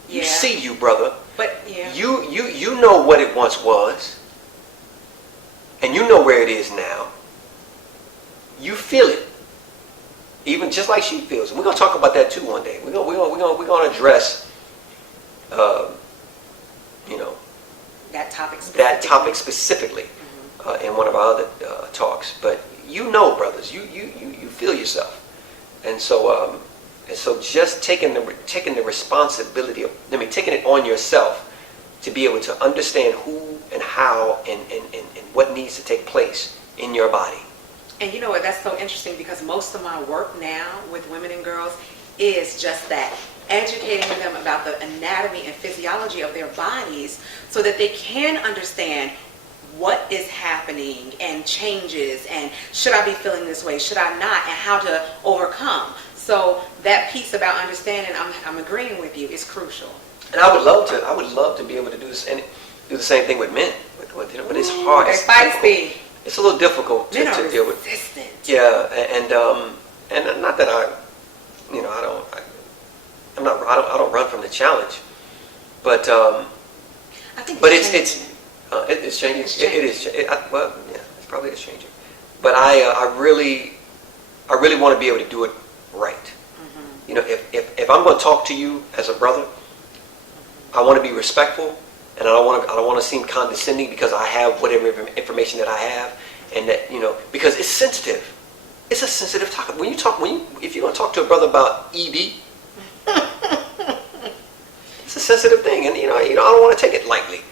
You see you, brother. But yeah. You know what it once was. And you know where it is now. You feel it. Even just like she feels. And we're going to talk about that too one day. We're going to address that topic specifically in one of our other talks. But you know, brothers, you feel yourself. And so just taking the responsibility of, taking it on yourself to be able to understand who and how and what needs to take place in your body. And you know what, that's so interesting, because most of my work now with women and girls is just that, educating them about the anatomy and physiology of their bodies so that they can understand what is happening and changes, and should I be feeling this way, should I not, and how to overcome. So that piece about understanding, I'm agreeing with you, is crucial. And I would love to be able to do this and do the same thing with men. But it's hard. It's feisty. It's a little difficult to deal with. Resistant. Yeah, and not that I don't run from the challenge, but I think it's changing. It is. It's probably is changing. But I really want to be able to do it right. If I'm going to talk to you as a brother, I want to be respectful, and I don't want to seem condescending because I have whatever information that I have, and that because it's sensitive. It's a sensitive topic. If you're going to talk to a brother about ED, it's a sensitive thing, and I don't want to take it lightly.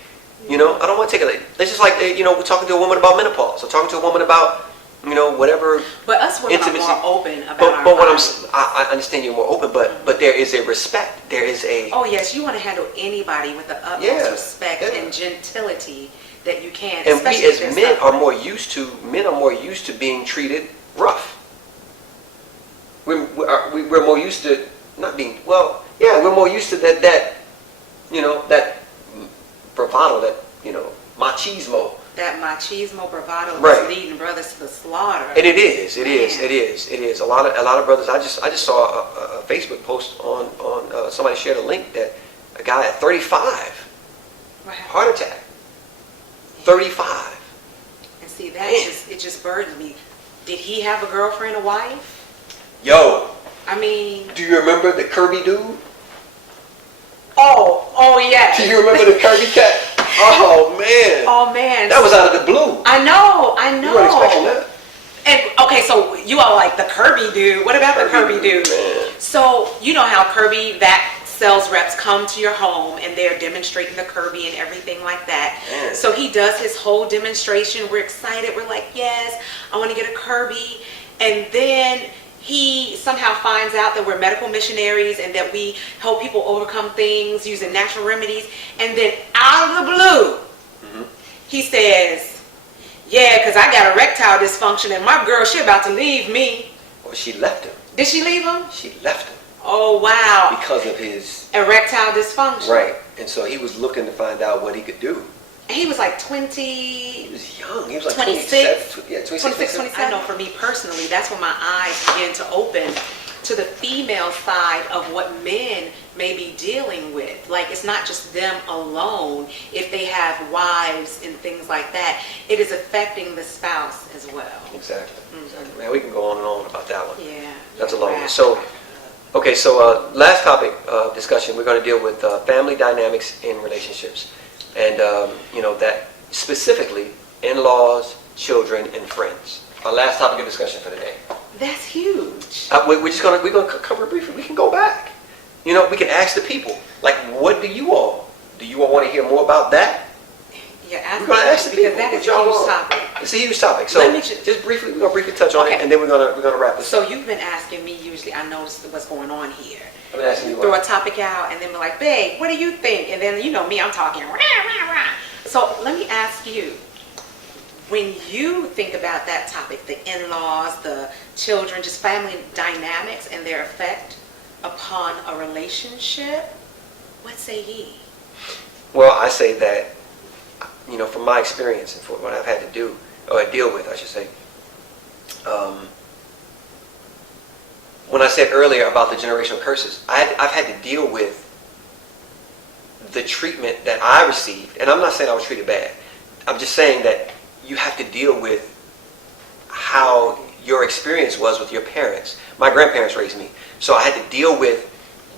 I don't want to take it lightly. It's just like we're talking to a woman about menopause, or talking to a woman about whatever. But us women intimacy. are more open about our but what bodies. I understand you're more open, but there is a respect. There is a. Oh yes, you want to handle anybody with the utmost respect and gentility that you can. And we as men are more used to being treated rough. We're more used to not being we're more used to that bravado, that, machismo. That machismo bravado Right. is leading brothers to the slaughter. And it is. Man. A lot of brothers. I just saw a Facebook post on somebody shared a link that a guy at 35, What happened? heart attack. 35. And see, that Man. it just burdens me. Did he have a girlfriend, a wife? Yo, I mean, do you remember the Kirby dude? oh yeah. Do you remember the Kirby cat? Oh man. Oh man. That was out of the blue. I know. You weren't expecting that. And okay, so you all like the Kirby dude. What about the Kirby dude? Man. So you know how Kirby sales reps come to your home and they're demonstrating the Kirby and everything like that. Man. So he does his whole demonstration. We're excited. We're like, yes, I want to get a Kirby. And then he somehow finds out that we're medical missionaries and that we help people overcome things using natural remedies. And then out of the blue, he says, yeah, because I got erectile dysfunction and my girl, she about to leave me. Well, she left him. Did she leave him? She left him Oh, wow. because of his Erectile dysfunction. right. And so he was looking to find out what he could do. He was like 20, He was young. He was like 26? 27. Yeah, 26, 26, 27. I know for me personally, that's when my eyes begin to open to the female side of what men may be dealing with. Like, it's not just them alone. If they have wives and things like that, it is affecting the spouse as well. Exactly. Man, we can go on and on about that one. Yeah. That's a long one. Right. So, okay, so last topic of discussion, we're going to deal with family dynamics in relationships. And, that specifically in-laws, children, and friends. Our last topic of discussion for today. That's huge. We're going to cover it briefly. We can go back. We can ask the people, like, what do you all want to hear more about that? Yeah, We're going to ask the people. because that is what a y'all huge want. topic. It's a huge topic. So Let me just briefly, we're going to briefly touch on it, Okay. and then we're going to wrap this up. So you've been asking me, usually I notice what's going on here. I've been asking you Throw what? a topic out and then be like, babe, what do you think? And then, me, I'm talking. Rah, rah, rah. So let me ask you, when you think about that topic, the in-laws, the children, just family dynamics and their effect upon a relationship, what say ye? Well, I say that, from my experience and for what I've had to do, or deal with, I should say, when I said earlier about the generational curses, I've had to deal with the treatment that I received. And I'm not saying I was treated bad. I'm just saying that you have to deal with how your experience was with your parents. My grandparents raised me. So I had to deal with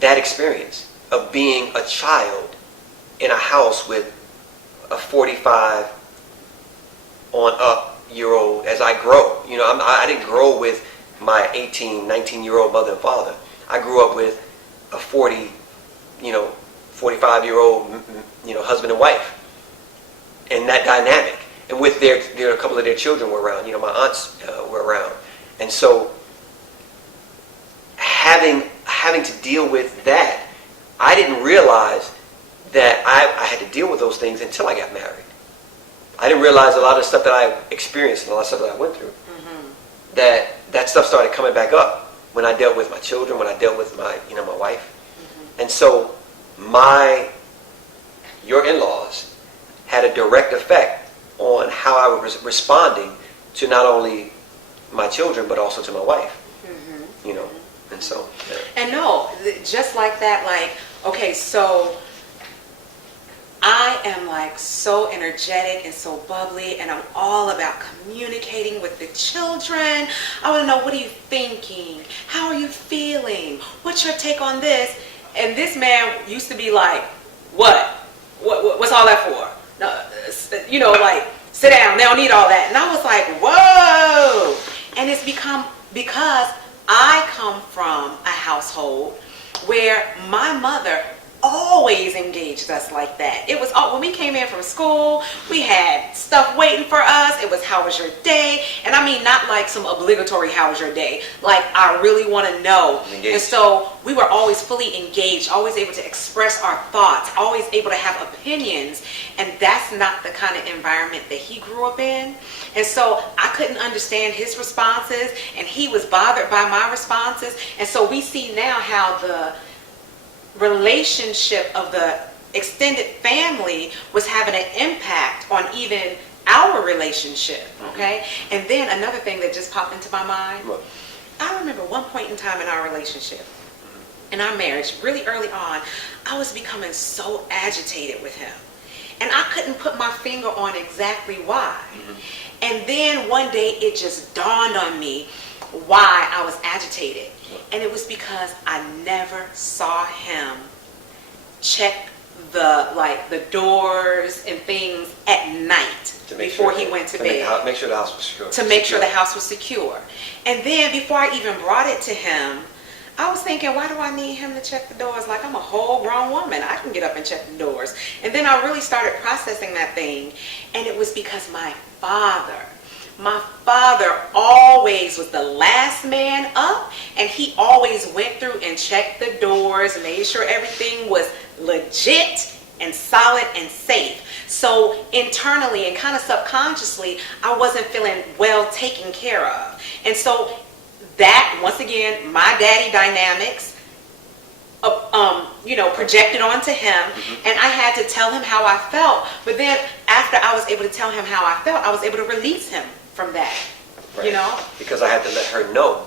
that experience of being a child in a house with a 45 on up year old as I grow. I didn't grow with my 18, 19-year-old mother and father. I grew up with a 45-year-old, husband and wife. And that dynamic. And with a couple of their children were around. My aunts were around. And so having to deal with that, I didn't realize that I had to deal with those things until I got married. I didn't realize a lot of the stuff that I experienced and a lot of stuff that I went through. That stuff started coming back up when I dealt with my children, when I dealt with my wife. And so your in-laws had a direct effect on how I was responding to not only my children, but also to my wife. And so. Yeah. And no, just like that, okay, so I am so energetic and so bubbly, and I'm all about communicating with the children. I want to know, what are you thinking? How are you feeling? What's your take on this? And this man used to be like, what's all that for? No, sit down, they don't need all that. And I was like, whoa. And it's because I come from a household where my mother always engaged us like that. It was when we came in from school, we had stuff waiting for us. It was, how was your day? And I mean, not like some obligatory how was your day. Like, I really want to know. Engaged. And so we were always fully engaged, always able to express our thoughts, always able to have opinions. And that's not the kind of environment that he grew up in. And so I couldn't understand his responses, and he was bothered by my responses. And so we see now how the relationship of the extended family was having an impact on even our relationship, okay? And then another thing that just popped into my mind, What? I remember one point in time in our relationship, in our marriage, really early on, I was becoming so agitated with him. And I couldn't put my finger on exactly why. And then one day it just dawned on me why I was agitated. And it was because I never saw him check the doors and things at night before he went to bed. Make sure the house was secure. To make sure the house was secure. And then before I even brought it to him, I was thinking, why do I need him to check the doors? Like, I'm a whole grown woman. I can get up and check the doors. And then I really started processing that thing. And it was because my father always was the last man up. And he always went through and checked the doors, made sure everything was legit and solid and safe. So internally and kind of subconsciously, I wasn't feeling well taken care of. And so that, once again, my daddy dynamics, projected onto him, and I had to tell him how I felt. But then after I was able to tell him how I felt, I was able to release him from that, Right. Because I had to let her know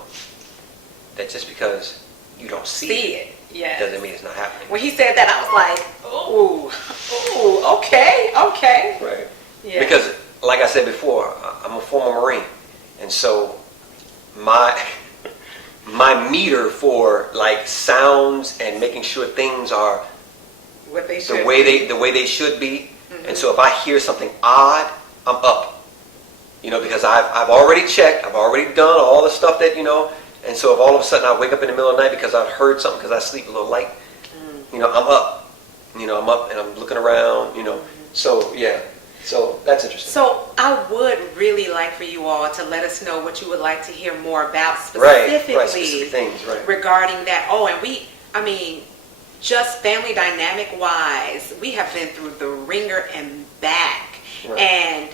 that just because you don't see it, yes, doesn't mean it's not happening. When he said that, I was like, ooh, okay. Right. Yeah. Because, like I said before, I'm a former Marine, and so my meter for like sounds and making sure things are what they should the way they should be. And so if I hear something odd, I'm up. Because I've already checked, I've already done all the stuff that, and so if all of a sudden I wake up in the middle of the night because I've heard something, because I sleep a little light, I'm up. I'm up and I'm looking around, So yeah. So that's interesting. So I would really like for you all to let us know what you would like to hear more about specifically, right, specific things, right, regarding that. Oh, and just family dynamic wise, we have been through the ringer and back. Right. And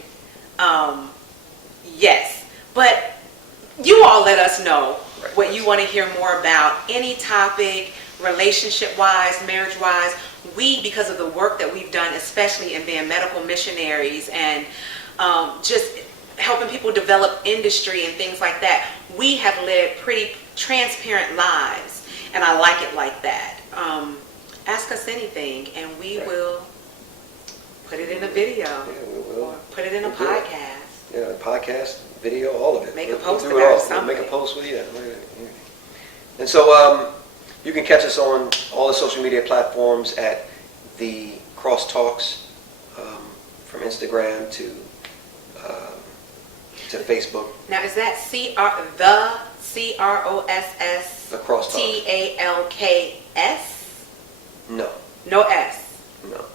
yes, but you all let us know what you want to hear more about, any topic, relationship wise, marriage wise. We, because of the work that we've done, especially in being medical missionaries and just helping people develop industry and things like that, we have led pretty transparent lives, and I like it like that. Ask us anything, and we will put it in a video, or put it in a podcast. Yeah, podcast, video, all of it. Make a post about about something. We'll make a post with you. And so you can catch us on all the social media platforms at the Crosstalks, from Instagram to Facebook. Now, is that The Crosstalks. TALKS? No. No S. No.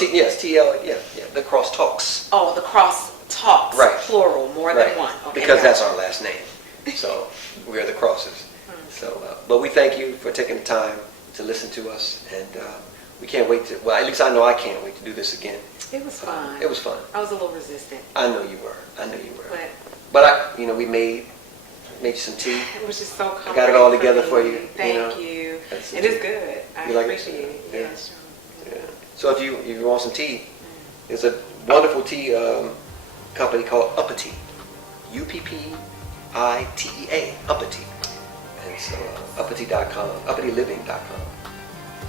Yes, TL. Yeah. The Crosstalks. Oh, the Crosstalks. Right. Plural, more than one. Okay, because that's our last name. So we are the Crosses. So, but we thank you for taking the time to listen to us, and we can't wait to. Well, at least I know I can't wait to do this again. It was fun. It was fun. I was a little resistant. I know you were. But we made you some tea. It was just so comforting. I got it all together for you. Thank you. It is good. I appreciate it. Yeah. Sure. Yeah. So if you want some tea, there's a wonderful tea company called Uppity. UPPITEA. Uppity. And so uppity.com, uppityliving.com.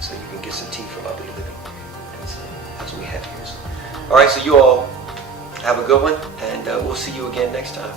So you can get some tea from Uppity Living. And so that's what we have here. So, all right, so you all have a good one, and we'll see you again next time.